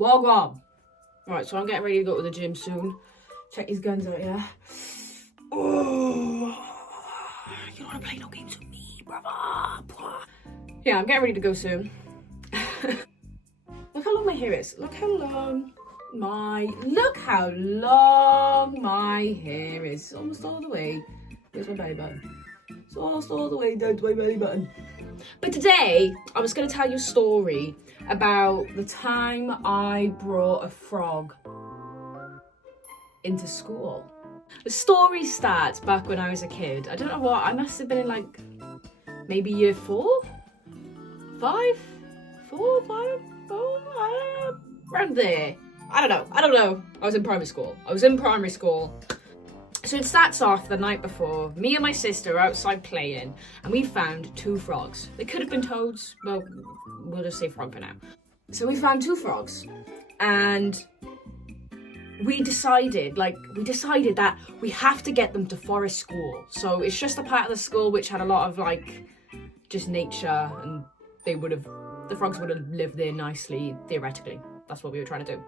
Wagwan. Right, so I'm getting ready to go to the gym soon. Check these guns out, yeah? Oh, you don't want to play no games with me, brother. Yeah, I'm getting ready to go soon. Look how long my hair is. Look how long my hair is. It's almost all the way. Here's my belly button. It's almost all the way down to my belly button. But today, I was going to tell you a story about the time I brought a frog into school. The story starts back when I was a kid. I don't know what, I must have been in like maybe year 4? 5? 4, 5, 4, around there. I don't know. I was in primary school. So it starts off the night before. Me and my sister are outside playing and we found 2 frogs. They could have been toads, but we'll just say frog for now. So we found 2 frogs and we decided that we have to get them to forest school. So it's just a part of the school which had a lot of like just nature, and the frogs would have lived there nicely, theoretically. That's what we were trying to do.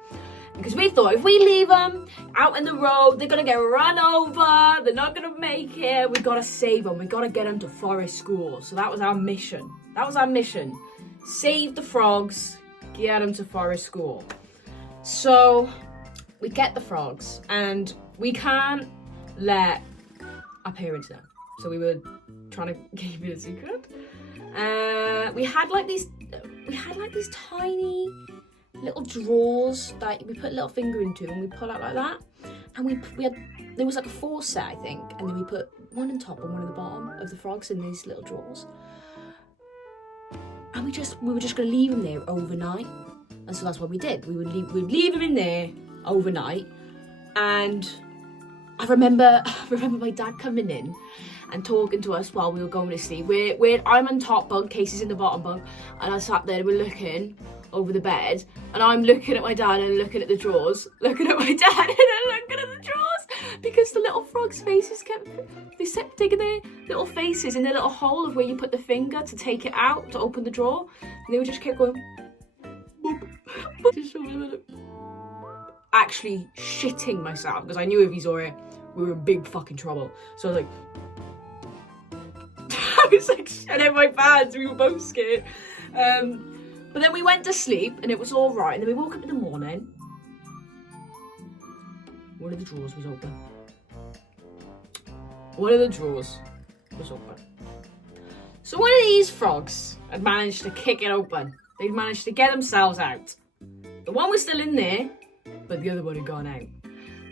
Because we thought if we leave them out in the road, they're going to get run over, they're not going to make it, we've got to save them, we've got to get them to forest school. So that was our mission. Save the frogs, get them to forest school. So we get the frogs and we can't let our parents know. So we were trying to keep it a secret. We had like these tiny little drawers that we put a little finger into and we pull out like that. And there was like a 4 set, I think, and then we put one on top and one on the bottom of the frogs in these little drawers. And we were just gonna leave them there overnight. And so that's what we did. We'd leave them in there overnight. And I remember my dad coming in and talking to us while we were going to sleep. I'm on top bunk, Casey's in the bottom bunk, and I sat there, we're looking over the bed, and I'm looking at my dad and looking at the drawers, because the little frogs' faces kept digging their little faces in the little hole of where you put the finger to take it out, to open the drawer, and they would just keep going, actually shitting myself, because I knew if he saw it, we were in big fucking trouble. So I was like, shit in my pants, we were both scared. But then we went to sleep and it was all right. And then we woke up in the morning. One of the drawers was open. So one of these frogs had managed to kick it open. They'd managed to get themselves out. The one was still in there, but the other one had gone out.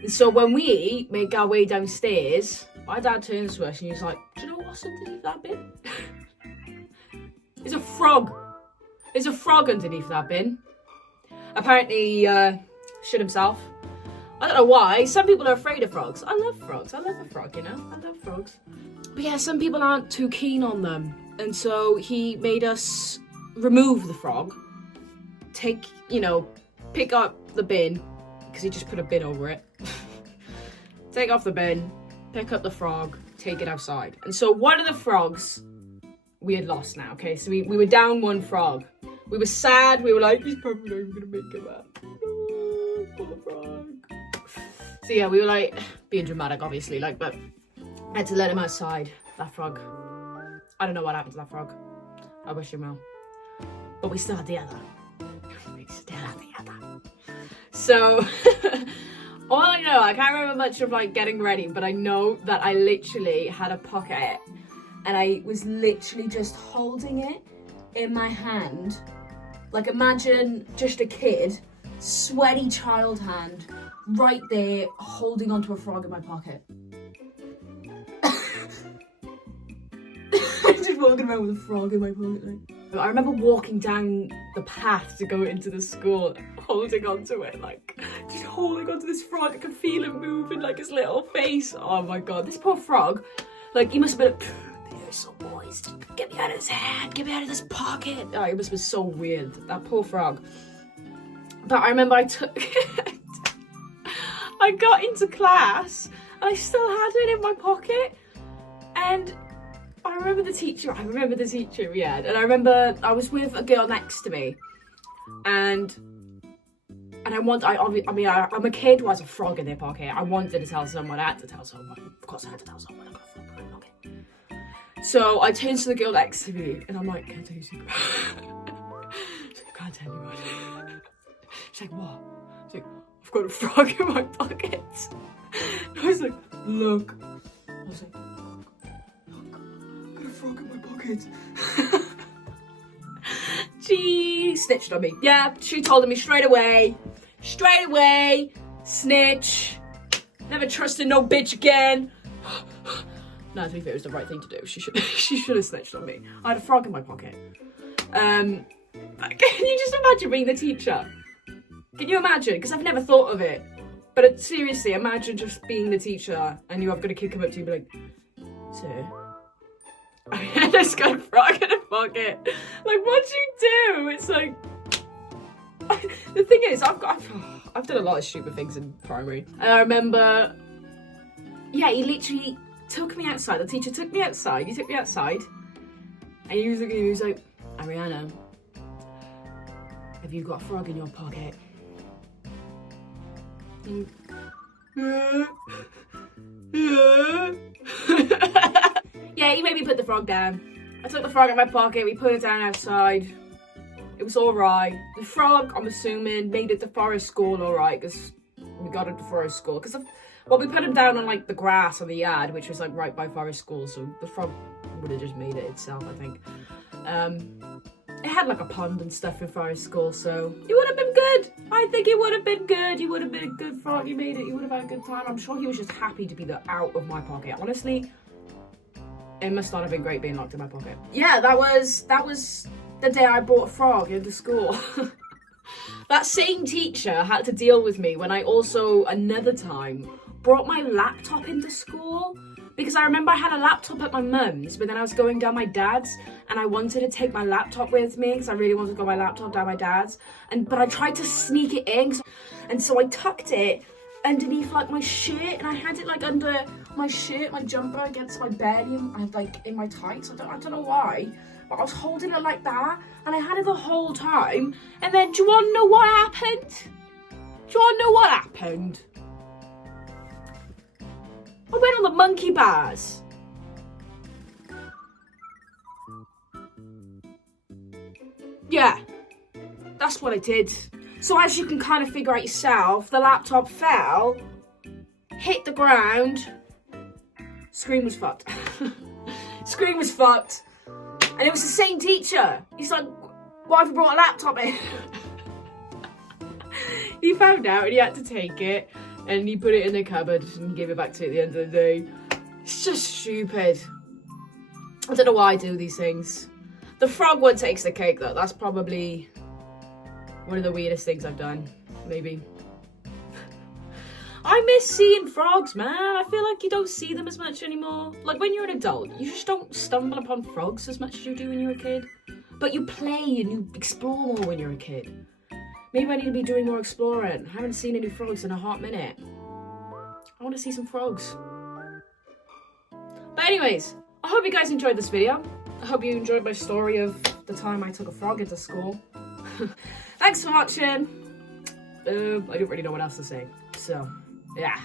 And so when we make our way downstairs, my dad turns to us and he's like, do you know what's underneath that bin? There's a frog. There's a frog underneath that bin. Apparently he shit himself. I don't know why. Some people are afraid of frogs. I love frogs. I love a frog, you know. I love frogs. But yeah, some people aren't too keen on them. And so he made us remove the frog. Pick up the bin. Because he just put a bin over it. Take off the bin. Pick up the frog. Take it outside. And so one of the frogs we had lost now, okay? So we were down one frog. We were sad. We were like, he's probably not even going to make it back. Oh, poor frog. So yeah, we were like, being dramatic, obviously, but I had to let him outside, that frog. I don't know what happened to that frog. I wish him well. But we still had the other. So, all I know, I can't remember much of getting ready, but I know that I literally had a pocket and I was literally just holding it in my hand. Like, imagine just a kid, sweaty child hand, right there, holding onto a frog in my pocket. Just walking around with a frog in my pocket. I remember walking down the path to go into the school, holding onto it, just holding onto this frog. I could feel him moving, his little face. Oh my god, this poor frog. He must have been they're so moist. Get me out of his hand, get me out of this pocket. Oh, it must have been so weird, that poor frog. But I remember I got into class, and I still had it in my pocket, and I remember the teacher we had, and I remember I was with a girl next to me, and And I'm a kid who has a frog in their pocket. I wanted to tell someone. I had to tell someone. Of course, I had to tell someone. I got a frog in my pocket. So I turned to the girl next to me, and I'm like, "Can I tell you a secret?" She's like, "Can't tell anyone." She's like, "What?" She's like, "I've got a frog in my pocket." I was like, "Look." I was like, "Look, I've got a frog in my pocket." She snitched on me. Yeah, she told me straight away. Straight away. Snitch. Never trusted no bitch again. No, to be fair, it was the right thing to do. She should have snitched on me. I had a frog in my pocket. Can you just imagine being the teacher? Can you imagine? Because I've never thought of it. But seriously, imagine just being the teacher and you have got a kid come up to you and be like, "Sir, I just got a frog in a pocket." Like, what do you do? It's like, the thing is, I've done a lot of stupid things in primary. And I remember, yeah, he literally took me outside. The teacher took me outside. He took me outside, and he was looking at me. He was like, "Ariana, have you got a frog in your pocket?" Yeah. Yeah, he made me put the frog down. I took the frog out of my pocket, we put it down outside. It was alright. The frog, I'm assuming, made it to forest school alright, because we got it to forest school. Because, well, we put him down on, like, the grass on the yard, which was, like, right by forest school, so the frog would have just made it itself, I think. It had, like, a pond and stuff in forest school, so he would have been good. I think he would have been good. He would have been a good frog. He made it. He would have had a good time. I'm sure he was just happy to be out of my pocket. Honestly, it must not have been great being locked in my pocket. Yeah, that was the day I brought a frog into school. That same teacher had to deal with me when I also, another time, brought my laptop into school. Because I remember I had a laptop at my mum's, but then I was going down my dad's, and I wanted to take my laptop with me because I really wanted to go my laptop down my dad's. But I tried to sneak it in, and so I tucked it underneath like my shirt, and I had it like under my shirt, my jumper against my belly, and like in my tights. I don't know why, but I was holding it like that, and I had it the whole time. And then, do you want to know what happened? I went on the monkey bars. Yeah, that's what I did. So as you can kind of figure out yourself, the laptop fell, hit the ground, screen was fucked. Screen was fucked. And it was the same teacher. He's like, "Why have you brought a laptop in?" He found out and he had to take it. And he put it in the cupboard and gave it back to me at the end of the day. It's just stupid. I don't know why I do these things. The frog one takes the cake though. That's probably one of the weirdest things I've done. Maybe. I miss seeing frogs, man. I feel like you don't see them as much anymore. Like when you're an adult, you just don't stumble upon frogs as much as you do when you're a kid. But you play and you explore more when you're a kid. Maybe I need to be doing more exploring. I haven't seen any frogs in a hot minute. I want to see some frogs. But anyways, I hope you guys enjoyed this video. I hope you enjoyed my story of the time I took a frog into school. Thanks for watching. I don't really know what else to say. So, yeah.